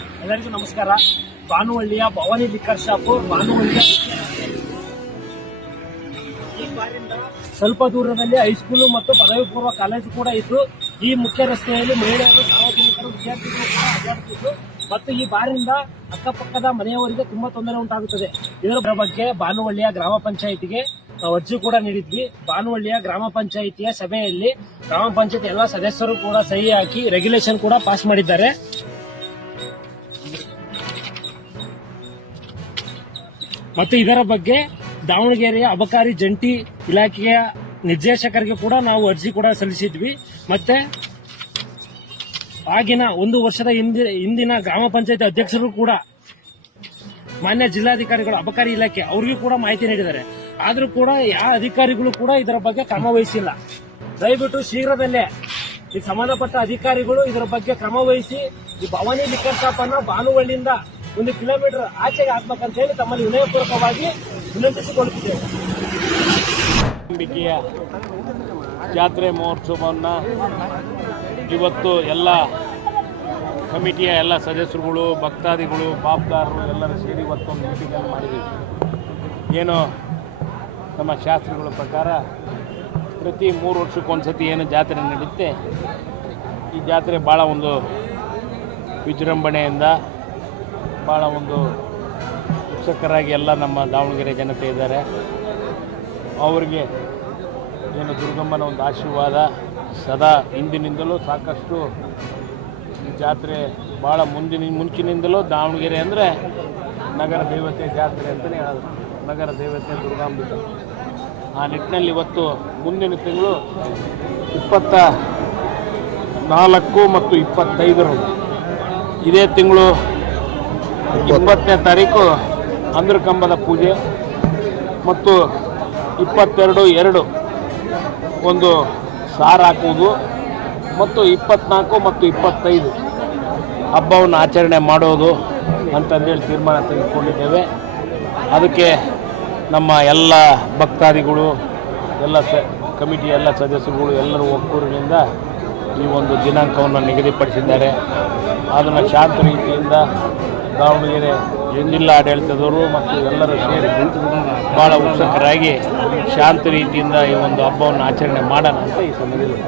ಎಲ್ಲರಿಗೂ ನಮಸ್ಕಾರ. ಬಾನುವಳ್ಳಿಯ Bhavani liquor shop, ಬಾನುವಳ್ಳಿಯ ಈ ಬಾರಿಂದ ಸ್ವಲ್ಪ ದೂರದಲ್ಲಿ ಹೈಸ್ಕೂಲು ಮತ್ತು ಪದವಿ ಪೂರ್ವ ಕಾಲೇಜು ಕೂಡ ಇದ್ದು, ಈ ಮುಖ್ಯ ರಸ್ತೆಯಲ್ಲಿ ಮಹಿಳೆಯರು, ಸಾರ್ವಜನಿಕರು, ವಿದ್ಯಾರ್ಥಿಗಳು ಕೂಡ ಅಡ್ಡಾಡುತ್ತಿದ್ದು ಮತ್ತು ಈ ಬಾರಿಂದ ಅಕ್ಕಪಕ್ಕದ ಮನೆಯವರಿಗೆ ತುಂಬಾ ತೊಂದರೆ ಉಂಟಾಗುತ್ತದೆ. ಇದರ ಬಗ್ಗೆ ಬಾನುವಳ್ಳಿಯ ಗ್ರಾಮ ಪಂಚಾಯಿತಿಗೆ ಅರ್ಜಿ ಕೂಡ ನೀಡಿದ್ವಿ. ಬಾನುವಳ್ಳಿಯ ಗ್ರಾಮ ಪಂಚಾಯಿತಿಯ ಸಭೆಯಲ್ಲಿ ಗ್ರಾಮ ಪಂಚಾಯತ್ ಎಲ್ಲ ಸದಸ್ಯರು ಕೂಡ ಸಹಿ ಹಾಕಿ ರೆಗ್ಯುಲೇಷನ್ ಕೂಡ ಪಾಸ್ ಮಾಡಿದ್ದಾರೆ. ಮತ್ತು ಇದರ ಬಗ್ಗೆ ದಾವಣಗೆರೆಯ ಅಬಕಾರಿ ಜಂಟಿ ಇಲಾಖೆಯ ನಿರ್ದೇಶಕರಿಗೆ ಕೂಡ ನಾವು ಅರ್ಜಿ ಕೂಡ ಸಲ್ಲಿಸಿದ್ವಿ. ಮತ್ತೆ ಆಗಿನ 1 ವರ್ಷದ ಹಿಂದಿನ ಗ್ರಾಮ ಪಂಚಾಯತ್ ಅಧ್ಯಕ್ಷರು ಕೂಡ ಮಾನ್ಯ ಜಿಲ್ಲಾಧಿಕಾರಿಗಳು ಅಬಕಾರಿ ಇಲಾಖೆ ಅವರಿಗೂ ಕೂಡ ಮಾಹಿತಿ ನೀಡಿದ್ದಾರೆ. ಆದ್ರೂ ಕೂಡ ಯಾವ ಅಧಿಕಾರಿಗಳು ಕೂಡ ಇದರ ಬಗ್ಗೆ ಕ್ರಮ ವಹಿಸಿಲ್ಲ. ದಯವಿಟ್ಟು ಶೀಘ್ರದಲ್ಲೇ ಈ ಸಂಬಂಧಪಟ್ಟ ಅಧಿಕಾರಿಗಳು ಇದರ ಬಗ್ಗೆ ಕ್ರಮ ವಹಿಸಿ ಈ ಭವಾನಿ ಲಿಕ್ಕರ್ ಶಾಪ್ ಅನ್ನ ಬಾನುವಳ್ಳಿಯಿಂದ 1 ಕಿಲೋಮೀಟರ್ ಆಚೆಗೆ ಹಾಕ್ಬೇಕಂತ ಹೇಳಿ ತಮ್ಮಲ್ಲಿ ವಿನಯಪೂರ್ವಕವಾಗಿ ವಿನಂತಿಸಿಕೊಳ್ಳುತ್ತಿದ್ದೇವೆ. ಅಂಬಿಕೆಯ ಜಾತ್ರೆ ಮಹೋತ್ಸವವನ್ನು ಇವತ್ತು ಎಲ್ಲ ಕಮಿಟಿಯ ಎಲ್ಲ ಸದಸ್ಯರುಗಳು, ಭಕ್ತಾದಿಗಳು, ಪಾಪ್ದಾರರು ಎಲ್ಲರೂ ಸೇರಿ ಇವತ್ತೊಂದು ಮೀಟಿಂಗನ್ನು ಮಾಡಿದ್ದೀವಿ. ಏನು ನಮ್ಮ ಶಾಸ್ತ್ರಗಳ ಪ್ರಕಾರ ಪ್ರತಿ 3 ವರ್ಷಕ್ಕೊಂದ್ಸತಿ ಏನು ಜಾತ್ರೆ ನಡೆಯುತ್ತೆ, ಈ ಜಾತ್ರೆ ಭಾಳ ಒಂದು ವಿಜೃಂಭಣೆಯಿಂದ ಭಾಳ ಒಂದು ಉತ್ಸುಕರಾಗಿ ಎಲ್ಲ ನಮ್ಮ ದಾವಣಗೆರೆ ಜನತೆ ಇದ್ದಾರೆ. ಅವರಿಗೆ ಏನು ದುರ್ಗಮ್ಮನ ಒಂದು ಆಶೀರ್ವಾದ ಸದಾ ಹಿಂದಿನಿಂದಲೂ ಸಾಕಷ್ಟು ಈ ಜಾತ್ರೆ ಭಾಳ ಮುಂಚಿನಿಂದಲೂ ದಾವಣಗೆರೆ ಅಂದರೆ ನಗರ ದೇವತೆ ಜಾತ್ರೆ ಅಂತಲೇ ಹೇಳೋದು. ನಗರ ದೇವತೆ ದುರ್ಗಾಂಬಿಕೆ. ಆ ನಿಟ್ಟಿನಲ್ಲಿ ಇವತ್ತು ಮುಂದಿನ ತಿಂಗಳು 24 ಮತ್ತು 25 ಇದೇ ತಿಂಗಳು 20ನೇ ತಾರೀಕು ಅಂದ್ರಕಂಬದ ಪೂಜೆ ಮತ್ತು 22/2 ಒಂದು ಸಾರು ಹಾಕುವುದು ಮತ್ತು 24 ಮತ್ತು 25 ಹಬ್ಬವನ್ನು ಆಚರಣೆ ಮಾಡೋದು ಅಂತಂದೇಳಿ ತೀರ್ಮಾನ ತೆಗೆದುಕೊಂಡಿದ್ದೇವೆ. ಅದಕ್ಕೆ ನಮ್ಮ ಎಲ್ಲ ಭಕ್ತಾದಿಗಳು, ಎಲ್ಲ ಕಮಿಟಿ ಎಲ್ಲ ಸದಸ್ಯರುಗಳು ಎಲ್ಲರೂ ಒಕ್ಕೂರಿನಿಂದ ಈ ಒಂದು ದಿನಾಂಕವನ್ನು ನಿಗದಿಪಡಿಸಿದ್ದಾರೆ. ಅದನ್ನು ಶಾಂತ ರೀತಿಯಿಂದ ದಾವಣಗೆರೆ ಜಿಲ್ಲಾ ಆಡಳಿತದವರು ಮತ್ತು ಎಲ್ಲರೂ ಸೇರಿ ಭಾಳ ಉತ್ಸುಕರಾಗಿ ಶಾಂತ ರೀತಿಯಿಂದ ಈ ಒಂದು ಹಬ್ಬವನ್ನು ಆಚರಣೆ ಮಾಡೋಣ ಅಂತ ಈ ಸಮಯದಲ್ಲಿ